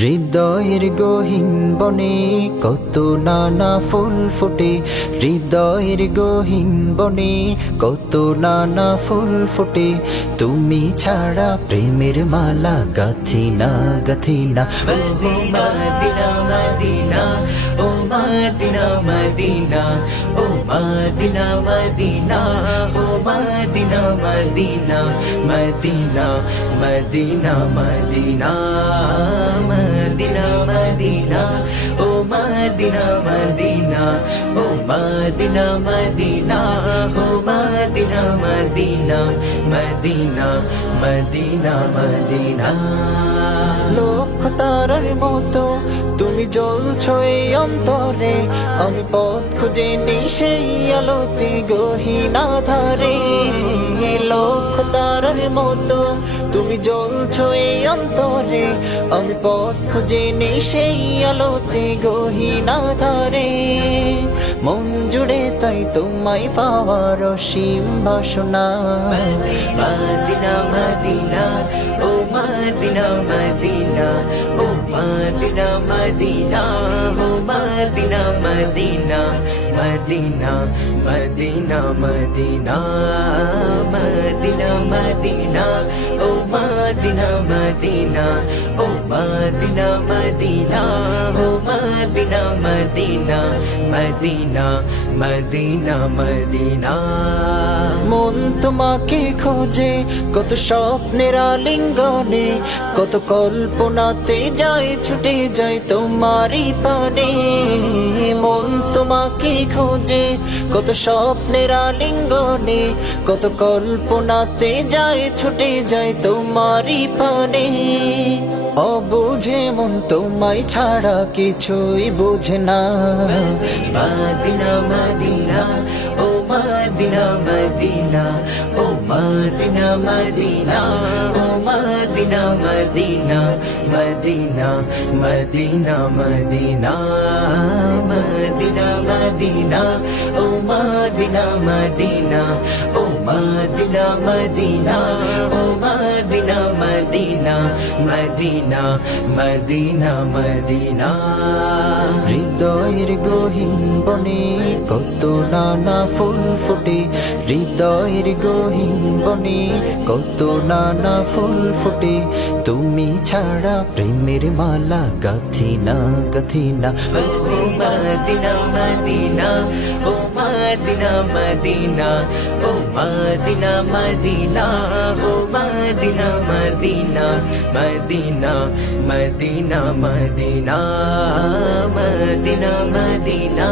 হৃদয়ের গহীন বনে কত নানা ফুল ফোটে, হৃদয়ের গহীন বনে কত নানা ফুল ফোটে। তুমি ছাড়া প্রেমের মালা গাথি না গাথি না। মদিনা মদিনা মদিনা ও মদিনা মদিনা ও মদিনা মদিনা ও মদিনা মদিনা মদিনা মদিনা মদিনা মদিনা মদিনা ও মদিনা মদিনা ও মদিনা মদিনা ও মদিনা মদিনা মদিনা মদিনা মদিনা। লক্ষ তারার মতো তুমি জ্বলছো এই অন্তরে, আমি পথ খুঁজে নেই সেই আলোতে গহীন আধারে। লক্ষ তারার মতো তুমি জ্বলছো এই অন্তরে, আমি পথ খুঁজে নেই সেই আলোতে গহীন আধারে। মন জুড়ে তাই তোমায় পাওয়ার অসীম বাসনা। মদিনা মদিনা ও মদিনা মদিনা ও মদিনা মদিনা ও মদিনা মদিনা মদিনা মদিনা মদিনা মদিনা মদিনা ও মদিনা মদিনা ও মদিনা মদিনা ও মদিনা মদিনা মদিনা মদিনা মদিনা। মন তোমাকে খোঁজে কত স্বপ্নের আলিঙ্গনে, কত কল্পনাতে যায় ছুটে যায় তোমারই পানে। মন তোমাকে খোঁজে কত স্বপ্নের আলিঙ্গনে, কত কল্পনাতে যায় ছুটে যায় তোমারই পানে। অবুঝে মন তোমায় ছাড়া কিছুই বোঝে না। মদিনা মদিনা ও মদিনা মদিনা ও মদিনা মদিনা ও মদিনা মদিনা মদিনা মদিনা মদিনা মদিনা মদিনা ও মদিনা মদিনা ও মদিনা মদিনা ও মদিনা মদিনা মদিনা মদিনা মদিনা। হৃদয়ের গহীন বনে কত নানা ফুল ফোটে, হৃদয়ের গহীন বনে কত নানা ফুল ফোটে। তুমি ছাড়া প্রেমের মালা গাথি না গাথি না। ও মদিনা মদিনা ও মদিনা মদিনা ও মদিনা মদিনা ও মদিনা মদিনা মদিনা মদিনা মদিনা মদিনা মদিনা